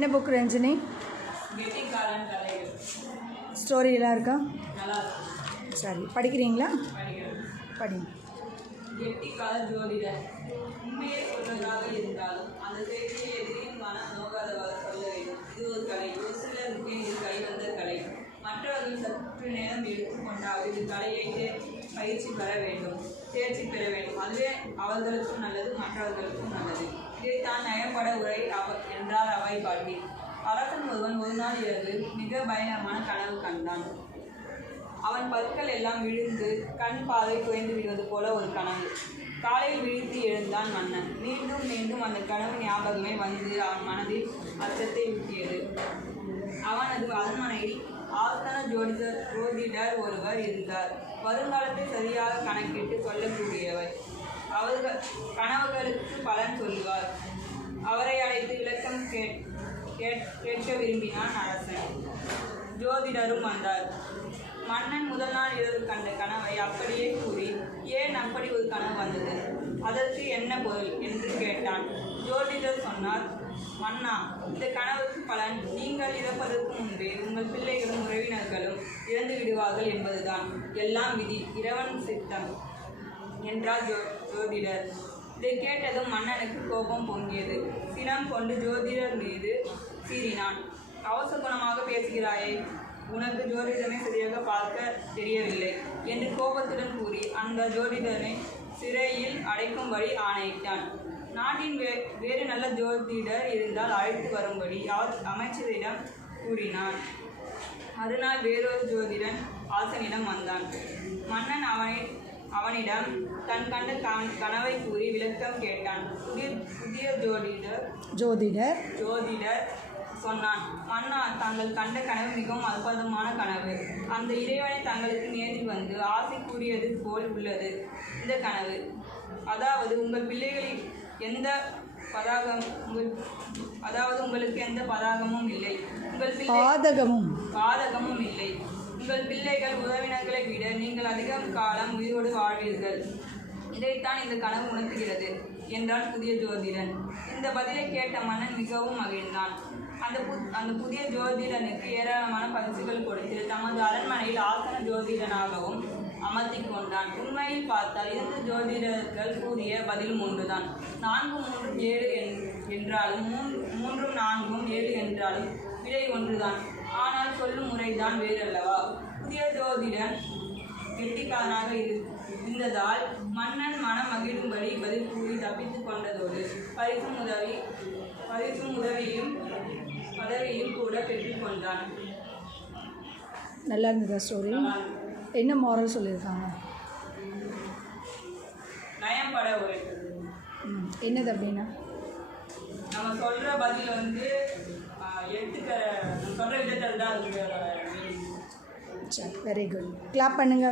என்ன book Ranjini? Story எல்லாம் இருக்கா? சரி, படிக்கிறீங்களா? படிங்க. கெட்டிக்கால ஜோதிடர். உண்மையை சொல்வதாக இருந்தாலும் அந்த செய்தியை எதிரின் மனம் நோகாதவாறு சொல்ல வேண்டும். இது ஒரு கலை. ஒரு சிலருக்கு இது கைவந்த கலை. மற்றவர்கள் சற்று நேரம் எடுத்துக்கொண்டால் இது கலையை பயிற்சி பெற வேண்டும், தேர்ச்சி பெற வேண்டும். அதுவே அவர்களுக்கும் நல்லது, மற்றவர்களுக்கும் நல்லது. இதைத்தான் நயப்பட உரை என்றார் அவை பாட்டி. அரசன் ஒருவன் ஒரு நாள் இரவு மிக பயங்கரமான கனவு கண்டான். அவன் பற்கள் எல்லாம் விழுந்து கண் பார்வை குறைந்து விடுவது போல ஒரு கனவு. காலையில் விழித்து எழுந்தான் மன்னன். மீண்டும் மீண்டும் அந்த கனவு ஞாபகமே வந்து அவன் மனதில் அச்சத்தை ஊட்டியது. அவனது அரண்மனையில் ஆஸ்தான ஜோதிடர் ஒருவர் இருந்தார். வருங்காலத்தை சரியாக கணக்கிட்டு சொல்லக்கூடியவர். அவர்கள் கனவுகளுக்கு பலன் சொல்லுவார். அவரை அழைத்து விளக்கம் கேட்க விரும்பினான் அரசன். ஜோதிடரும் வந்தார். மன்னன் முதல் நாள் இரவு கண்ட கனவை அப்படியே கூறி, ஏன் அப்படி ஒரு கனவு வந்தது, அதற்கு என்ன பொருள் என்று கேட்டான். ஜோதிடர் சொன்னார், மன்னா, இந்த கனவுக்கு பலன் நீங்கள் இறப்பதற்கு முன்பே உங்கள் பிள்ளைகளும் உறவினர்களும் இறந்து விடுவார்கள் என்பதுதான். எல்லாம் விதி, இறைவன் சித்தம் என்றார் ஜோதிடர். இதை கேட்டதும் மன்னனுக்கு கோபம் பொங்கியது. சினம் கொண்டு ஜோதிடர் மீது சீறினான். அவசகுணமாக பேசுகிறாயே, உனக்கு ஜோதிடனை சரியாக பார்க்க தெரியவில்லை என்று கோபத்துடன் கூறி அந்த ஜோதிடனை சிறையில் அடைக்கும்படி ஆணையிட்டான். நாட்டின் வேறு நல்ல ஜோதிடர் இருந்தால் அழைத்து வரும்படி அமைச்சரிடம் கூறினான். மறுநாள் வேறொரு ஜோதிடன் அரசனிடம் வந்தான். மன்னன் அவனிடம் தன் கண்ட கனவை கூறி விளக்கம் கேட்டான். புதிய ஜோதிடர் சொன்னான், மன்னா, தாங்கள் கண்ட கனவு மிகவும் அற்புதமான கனவு. அந்த இறைவனை தங்களுக்கு நேரில் வந்து ஆசை கூறியது போல் உள்ளது இந்த கனவு. அதாவது உங்கள் பிள்ளைகளில் உங்களுக்கு எந்த பதாகமும் இல்லை, பாதகமும் இல்லை. உங்கள் பிள்ளைகள் உறவினர்களை விட நீங்கள் அதிகம் காலம் உயிரோடு வாழ்வீர்கள். இதைத்தான் இந்த கனவு உணர்த்துகிறது என்றான் புதிய ஜோதிடன். இந்த பதிலை கேட்ட மன்னன் மிகவும் மகிழ்ந்தான். அந்த புதிய ஜோதிடனுக்கு ஏராளமான பரிசுகள் கொடுத்து தமது அரண்மனையில் ஆசன ஜோதிடனாகவும் அமர்த்தி கொண்டான். உண்மையில் பார்த்தால் 2 ஜோதிடர்கள் கூறிய பதிலும் ஒன்றுதான். 4 3 7 என்றாலும் 3 4 7 என்றாலும் விடை ஒன்றுதான். ஆனால் சொல்லும் முறைதான் வேறல்லவா? புதிய ஜோதிடன் கெட்டிக்காரனாக இருந்ததால் மன்னன் மனம் மகிழும்படி பதில் கூறி தப்பித்து கொண்டதோடு பரிசும் உதவியும் பதவியும் கூட பெற்றுக்கொண்டான். நல்லா இருந்ததா ஸ்டோரி? என்ன மாரல் சொல்லியிருக்காங்க? நயம்பட உரை. என்னது அப்படின்னா, நம்ம சொல்கிற பதில் சொல்கிற விதத்தில் தான். சரி, வெரி குட். கிளாப் பண்ணுங்க.